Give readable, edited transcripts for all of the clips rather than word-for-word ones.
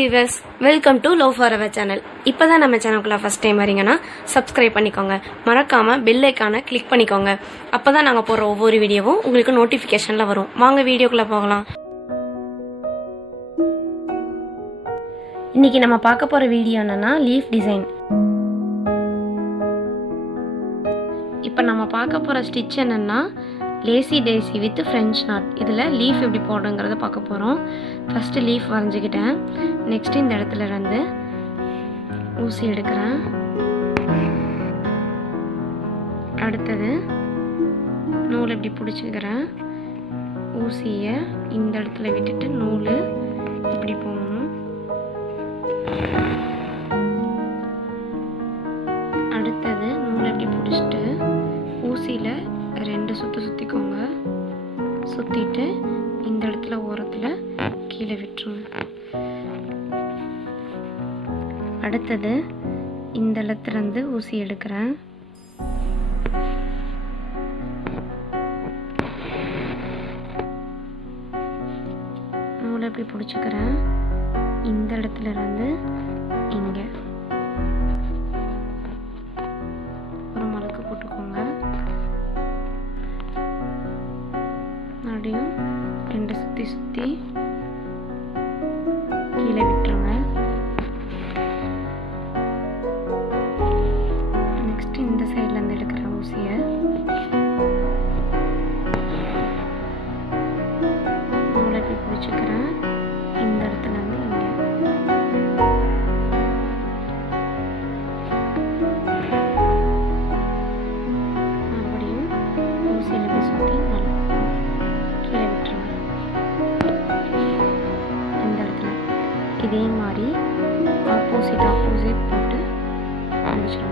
Viewers, welcome to love for our channel. இப்போ தான் நம்ம சேனலுக்குள்ள ஃபர்ஸ்ட் டைம் வரீங்கன்னா சப்ஸ்கிரைப் பண்ணிக்கோங்க. மறக்காம பெல் ஐக்கானை கிளிக் பண்ணிக்கோங்க. அப்போ தான் நாங்கள் போடுற ஒவ்வொரு வீடியோவும் உங்களுக்கு நோட்டிஃபிகேஷனில் வரும். வாங்க வீடியோக்குள்ளே போகலாம். இன்னைக்கு நம்ம பார்க்க போகிற வீடியோ என்னன்னா லீஃப் டிசைன். இப்போ நம்ம பார்க்க போகிற ஸ்டிச் என்னென்னா lazy daisy with French not. இதில் லீஃப் எப்படி போடுறங்கிறத பார்க்க போகிறோம். First leaf வரைஞ்சிக்கிட்டேன். நெக்ஸ்ட்டு இந்த இடத்துல இருந்து ஊசி எடுக்கிறேன். அடுத்தது நூல் இப்படி பிடிச்சிக்கிறேன். ஊசியை இந்த இடத்துல விட்டுட்டு நூல் இப்படி போகணும். அடுத்தது நூல் இப்படி பிடிச்சிட்டு ஊசியில் 2 சுற்று சுற்றிக்கோங்க. சுற்றிட்டு இந்த இடத்துல ஓரத்தில் கீழே விட்டுருங்க. அடுத்தது இந்த இடத்துலேருந்து ஊசி எடுக்கிறேன். நூலை எப்படி பிடிச்சிக்கிறேன். இந்த இடத்துல இருந்து இங்கே ஒரு மடக்கு போட்டுக்கோங்க. மறுபடியும் 2 சுற்றி சுற்றி கீழே விட்டுருங்க. நெக்ஸ்ட் இந்த சைட்ல இருந்து எடுக்கிற ஊசியை நூலை போய் பிடிச்சிக்கிறேன். இந்த இடத்துல இருந்து இங்கே மறுபடியும் ஊசியில் போய் சுற்றி கீழே விட்டுருங்க. இந்த இடத்துல இதே மாதிரி ஆப்போசிட் போட்டு முடிச்சிடுங்க.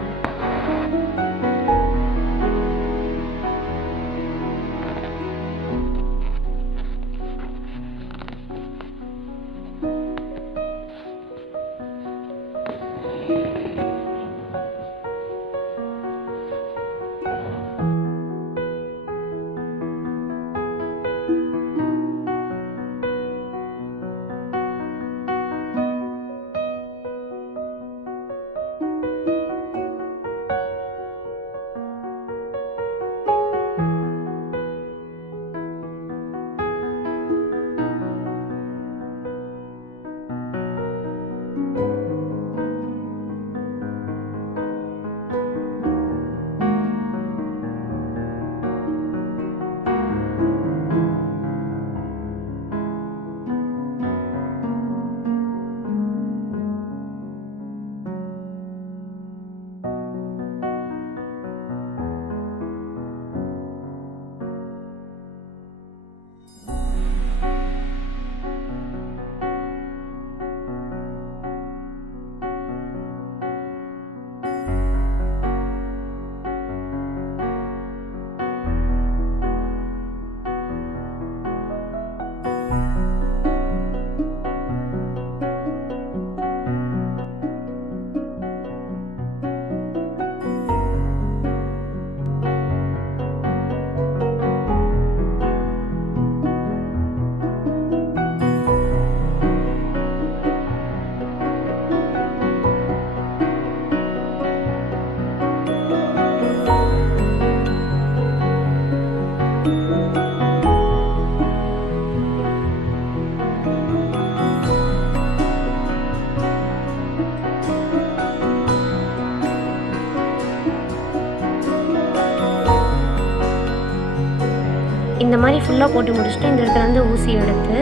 இந்த மாதிரி ஃபுல்லாக போட்டு முடிச்சுட்டு இந்த இடத்துல வந்து ஊசி எடுத்து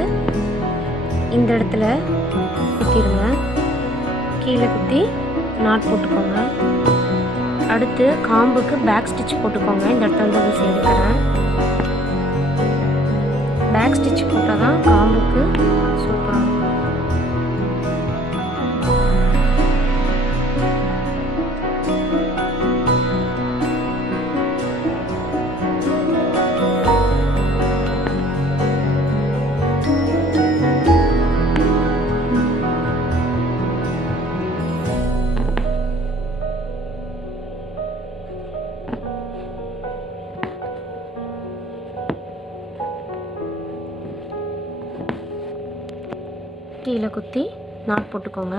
இந்த இடத்துல குத்திடுங்க. கீழே குத்தி நாட் போட்டுக்கோங்க. அடுத்து காம்புக்கு பேக் ஸ்டிச் போட்டுக்கோங்க. இந்த இடத்துல வந்து ஊசி எடுக்கிறேன். பேக் ஸ்டிச் போட்டால் தான் காம்புக்கு சூப்பராக இருக்கும். கீழே குத்தி நாட் போட்டுக்கோங்க.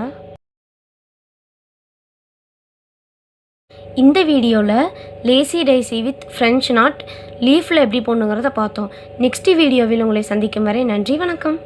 இந்த வீடியோவில் lazy daisy with French knot லீஃபில் எப்படி போடணுங்கிறத பார்த்தோம். நெக்ஸ்ட் வீடியோவில் உங்களை சந்திக்கும் வரை நன்றி, வணக்கம்.